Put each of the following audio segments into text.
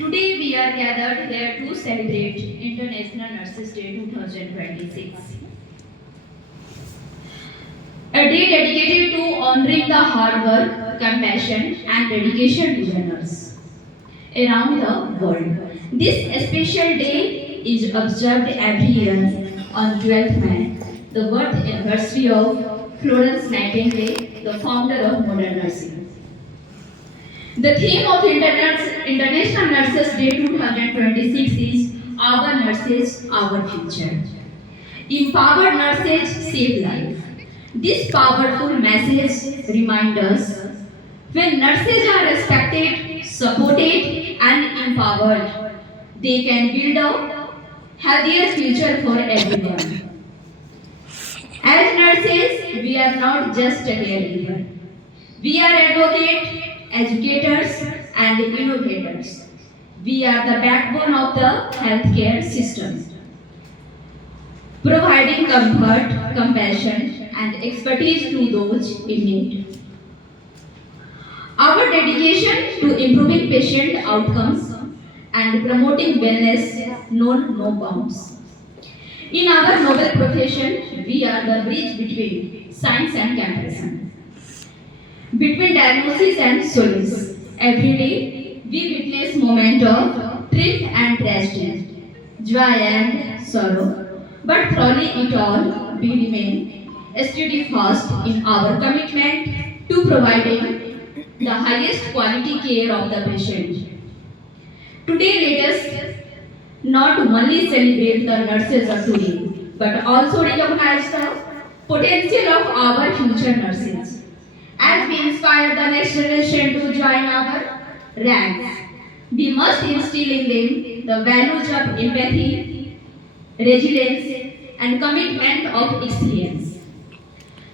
Today we are gathered here to celebrate International Nurses Day 2026. A day dedicated to honoring the hard work, compassion and dedication to the nurse around the world. This special day is observed every year on 12th May, the birth anniversary of Florence Nightingale, the founder of modern nursing. The theme of International Nurses Day 2026 is Our Nurses, Our Future. Empowered nurses save life. This powerful message reminds us when nurses are respected, supported, and empowered, they can build a healthier future for everyone. As nurses, we are not just a caregiver. We are advocates, educators, and innovators. We are the backbone of the healthcare system, providing comfort, compassion, and expertise to those in need. Our dedication to improving patient outcomes and promoting wellness knows no bounds. In our noble profession, we are the bridge between science and comparison, between diagnosis and solutions. Every day, we witness moments of triumph and tragedy, joy and sorrow. But through it all, we remain steadfast in our commitment to providing the highest quality care of the patient. Today, let us not only celebrate the nurses of today, but also recognize the potential of our future nurses. As we inspire the next generation to join our ranks, we must instill in them the values of empathy, resilience, and commitment of excellence.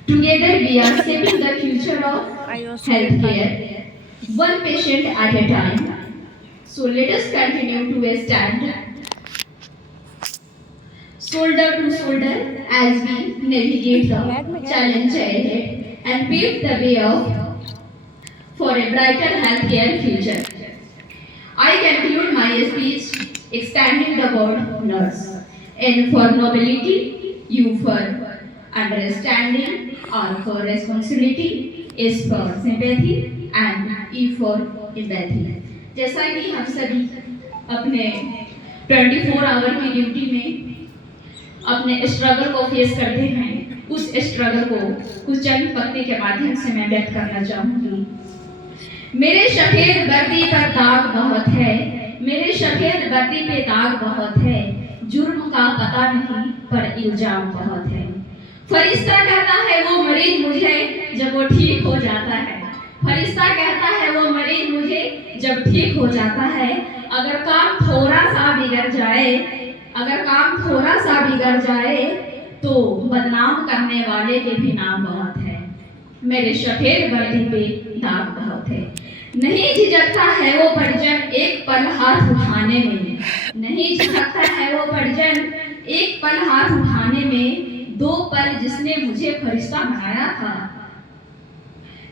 Together, we are shaping the future of healthcare, one patient at a time. So let us continue to stand shoulder to shoulder as we navigate the challenge ahead and pave the way for a brighter healthcare future. I conclude my speech expanding the word nurse. N for nobility, U for understanding, R for responsibility, S for sympathy and E for empathy. जैसा कि हम सभी अपने 24 आवर की ड्यूटी में अपने स्ट्रगल को फेस करते हैं, उस स्ट्रगल को कुछ चंद पंक्ति के माध्यम से मैं व्यक्त करना चाहूंगी। मेरे सफेद वर्दी पर दाग बहुत है, मेरे सफेद वर्दी पे दाग बहुत है, जुर्म का पता नहीं पर इल्जाम बहुत है। फरिश्ता कहता है वो मरीज मुझे जब वो ठीक हो जाता है, फरिश्ता कहता है वो मरीज मुझे जब ठीक हो जाता है। अगर काम थोड़ा सा बिगड़ जाए, अगर काम थोड़ा सा बिगड़ जाए तो बदनाम करने वाले के भी नाम बहुत है। मेरे सफेद वर्दी पे दाग बहुत है। नहीं झिझकता है वो परिजन एक पल हाथ उठाने में, नहीं झिझकता है वो परिजन एक पल हाथ उठाने में, दो पल जिसने मुझे फरिश्ता बनाया था।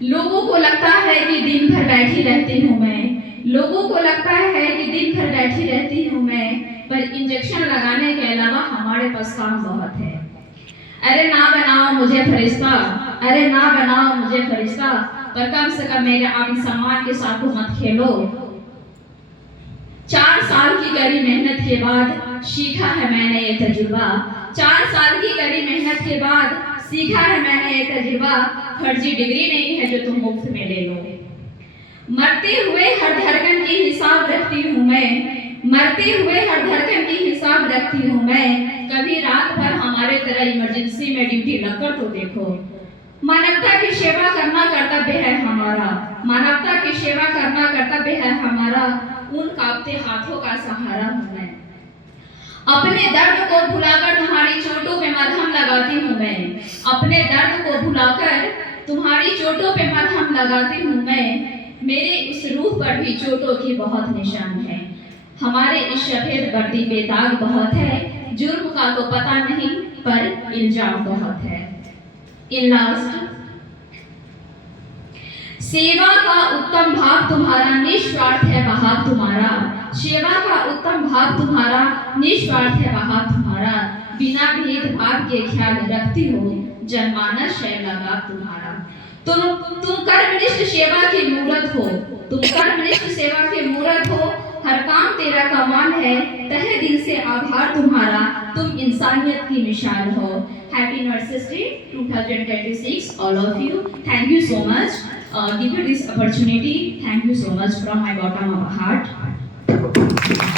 लोगों को लगता है कि दिन भर बैठी रहती हूँ मैं, लोगों को लगता है कि दिन भर बैठी रहती हूँ मैं, पर इंजेक्शन लगाने के अलावा हमारे पास काम बहुत है। अरे ना बनाओ मुझे फरिश्ता, अरे ना बनाओ मुझे फरिश्ता, पर कम से कम मेरे आत्म सम्मान के साथ मत खेलो। 4 साल की कड़ी मेहनत के बाद सीखा है मैंने ये तजुर्बा, 4 साल की कड़ी मेहनत के बाद सीखा है मैंने ये तजुर्बा, फर्जी डिग्री नहीं है जो तुम मुफ्त में ले लो। मरते हुए हर धड़कन की हिसाब रखती हूँ मैं, मरते हुए हर धड़कन की हिसाब रखती हूँ मैं। कभी रात भर हमारे तरह इमरजेंसी में ड्यूटी लगकर तो देखो। मानवता की सेवा करना कर्तव्य है हमारा, मानवता की सेवा करना कर्तव्य है हमारा, उन कांपते हाथों का सहारा हूँ मैं। अपने दर्द को भुलाकर तुम्हारी चोटों पे मरहम लगाती हूँ मैं, अपने दर्द को भुलाकर तुम्हारी चोटों पे मरहम लगाती हूँ मैं। मेरे इस रूह पर भी चोटों की बहुत निशान है, हमारे इस सफेद वर्दी पे दाग बहुत है, जुर्म का तो पता नहीं पर इल्जाम बहुत है। इन लास्ट सेवा का उत्तम भाव तुम्हारा, निस्वार्थ है बहाव तुम्हारा, सेवा का उत्तम भाव तुम्हारा, निस्वार्थ है भाव तुम्हारा, बिना भेदभाव के ख्याल रखती हो, जनमानस है लगाव तुम्हारा। तुम कर्मनिष्ठ सेवा के मूरत हो, तुम कर्मनिष्ठ सेवा के मूरत हो, हर काम तेरा कमाल है, तहे दिल से आभार तुम्हारा, तुम इंसानियत की मिसाल हो। Happy nurses day 2026 all of you. Thank you so much. Give you this opportunity. Thank you so much from my bottom of my heart.